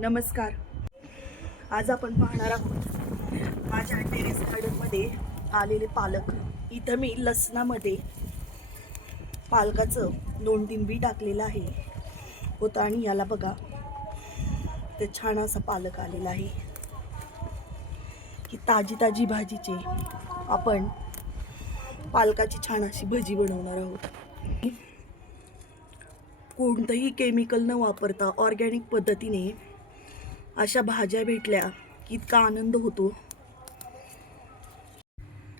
नमस्कार. आज आपण पाहणार आहोत माझ्या टेरेस गार्डनमध्ये आलेले पालक. इथं मी लसणामध्ये पालकाचं 2-3 बी टाकलेलं आहे होतं आणि याला बघा ते छान असा पालक आलेला आहे. ही ताजी ताजी भाजीचे आपण पालकाची छान अशी भजी बनवणार आहोत. कोणतंही केमिकल न वापरता ऑर्गॅनिक पद्धतीने अशा भाज्या भेटल्या की इतका आनंद होतो.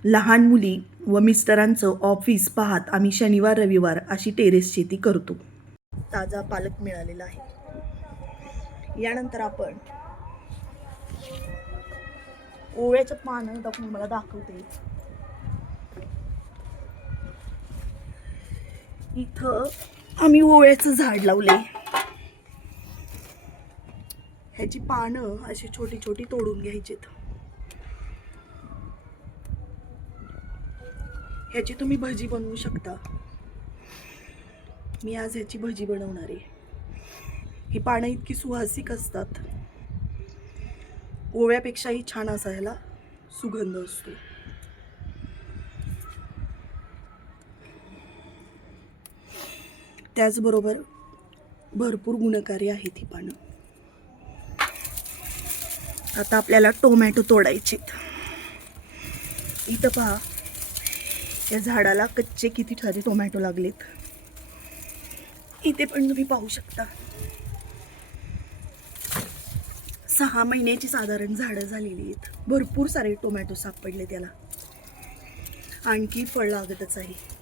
लहान मुली व मिस्टरांचं ऑफिस पाहत आम्ही शनिवार रविवार अशी टेरेस शेती करतो. ताजा पालक मिळालेला आहे. यानंतर आपण ओव्याचं पानं टाकून मला दाखवते. इथं आम्ही ओव्याचं झाड लावले. ह्याची पानं अशी छोटी छोटी तोडून घ्यायचीत. ह्याची तुम्ही भजी बनवू शकता. मी आज ह्याची भजी बनवणार आहे. ही पानं इतकी सुवासिक असतात, ओव्यापेक्षाही छान असा ह्याला सुगंध असतो. त्याचबरोबर भरपूर गुणकारी आहेत ही पानं. आता आपल्याला टोमॅटो तोडायचेत. इथं पहा, या झाडाला कच्चे किती सारे टोमॅटो लागलेत. इथे पण तुम्ही पाहू शकता 6 महिन्याची साधारण झाडं झालेली आहेत. भरपूर सारे टोमॅटो सापडले त्याला. आणखी फळ लागतच आहे.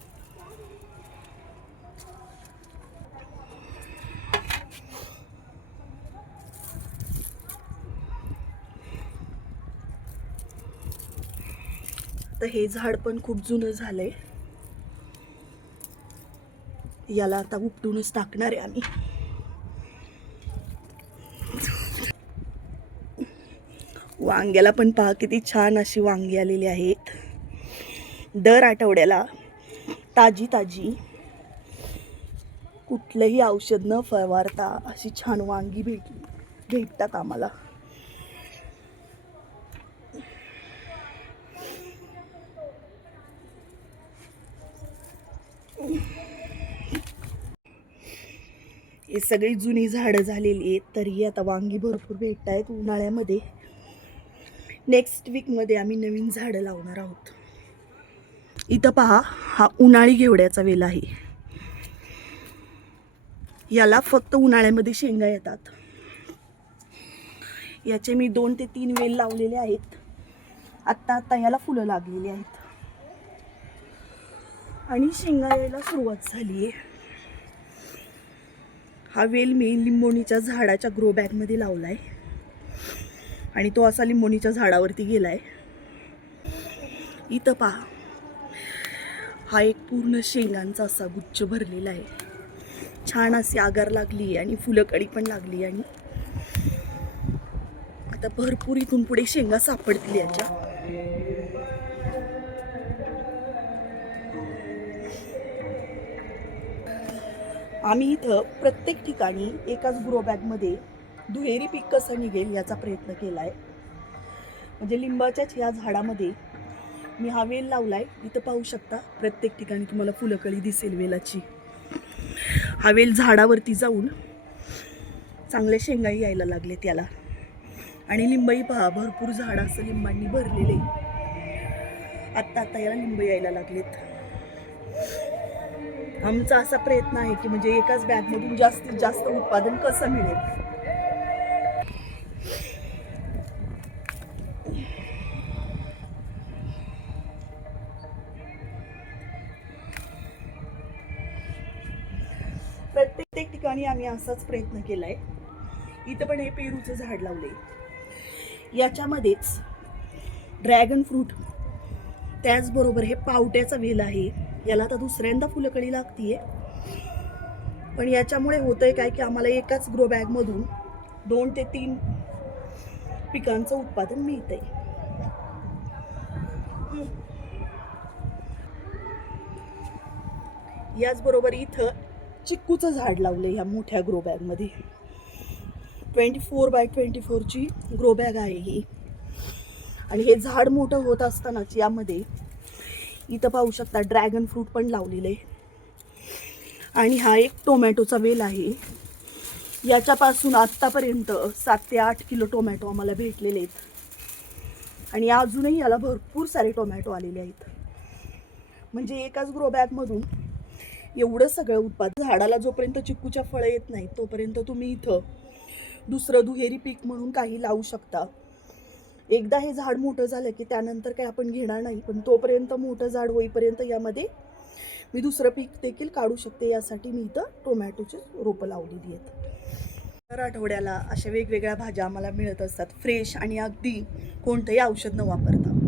तर हे झाड पण खूप जुनं झालंय. याला आता उपटूनच टाकणार आहे आम्ही. वांग्याला पण पहा किती छान अशी वांगी आलेली आहेत. दर आठवड्याला ताजी ताजी कुठलंही औषध न फवारता अशी छान वांगी भेटतात आम्हाला. हे सगळी जुनी झाडं झालेली आहेत, तरी आता वांगी भरपूर भेटत आहेत उन्हाळ्यामध्ये. नेक्स्ट वीकमध्ये आम्ही नवीन झाडं लावणार आहोत. इथं पहा, हा उन्हाळी घेवड्याचा वेल आहे. याला फक्त उन्हाळ्यामध्ये शेंगा येतात. याचे मी 2 ते 3 वेल लावलेले आहेत. आत्ता याला फुलं लागलेली आहेत आणि शेंगा यायला सुरुवात झाली आहे. हा वेल मी लिंबोणीच्या झाडाच्या ग्रो बॅगमध्ये लावलाय आणि तो असा लिंबोणीच्या झाडावरती गेलाय. इथं पहा, हा एक पूर्ण शेंगांचा असा गुच्छ भरलेला आहे. छान अशी आगार लागली आणि फुलकडी पण लागली आणि आता भरपूर इथून पुढे शेंगा सापडतील याच्या. आम्ही इथं प्रत्येक ठिकाणी एकाच ग्रो बॅगमध्ये दुहेरी पीक कसं निघेल याचा प्रयत्न केला आहे. म्हणजे लिंबाच्याच या झाडामध्ये मी हा वेल लावलाय. इथं पाहू शकता प्रत्येक ठिकाणी तुम्हाला फुलकळी दिसेल वेलाची. हा वेल झाडावरती जाऊन चांगले शेंगाई यायला लागले त्याला. आणि लिंबई पहा, भरपूर झाड असं लिंबांनी भरलेले. आत्ता याला लिंब यायला लागलेत. आमचा असा प्रयत्न आहे की म्हणजे एकाच बॅगमधून जास्तीत जास्त उत्पादन कसं मिळेल. प्रत्येक ठिकाणी आम्ही असाच प्रयत्न केलाय. इथं पण हे पेरूचं झाड लावले. याच्यामध्येच ड्रॅगन फ्रूट, त्याचबरोबर हे पावट्याचा वेल आहे. याला आता दुसऱ्यांदा फुलकळी लागतीये. पण याच्यामुळे होतंय काय की आम्हाला एकाच ग्रो बॅगमधून 2 ते 3 पिकांचं उत्पादन मिळतंय. याचबरोबर इथं चिक्कूचं झाड लावलंय ह्या मोठ्या ग्रो बॅगमध्ये. 24x24ची ग्रो बॅग आहे ही. आणि हे झाड मोठं होत असतानाच यामध्ये इथं पाहू शकता ड्रॅगन फ्रूट पण लावलेलं आहे. आणि हा एक टोमॅटोचा वेल आहे. याच्यापासून आत्तापर्यंत 7 ते 8 किलो टोमॅटो आम्हाला भेटलेले आहेत. आणि अजूनही याला भरपूर सारे टोमॅटो आलेले आहेत. म्हणजे एकाच ग्रो बॅगमधून एवढं सगळं उत्पादन. झाडाला जोपर्यंत चिक्कूच्या फळं येत नाही तोपर्यंत तुम्ही इथं दुसरं दुहेरी पीक म्हणून काही लावू शकता. एकदा हे झाड मोठं झालं की त्यानंतर काही आपण घेणार नाही, पण तोपर्यंत मोठं झाड होईपर्यंत यामध्ये मी दुसरं पीक देखील काढू शकते. यासाठी मी इथं टोमॅटोची रोपं लावलेली आहेत. दर आठवड्याला अशा वेगवेगळ्या भाज्या आम्हाला मिळत असतात फ्रेश आणि अगदी कोणतंही औषध न वापरता.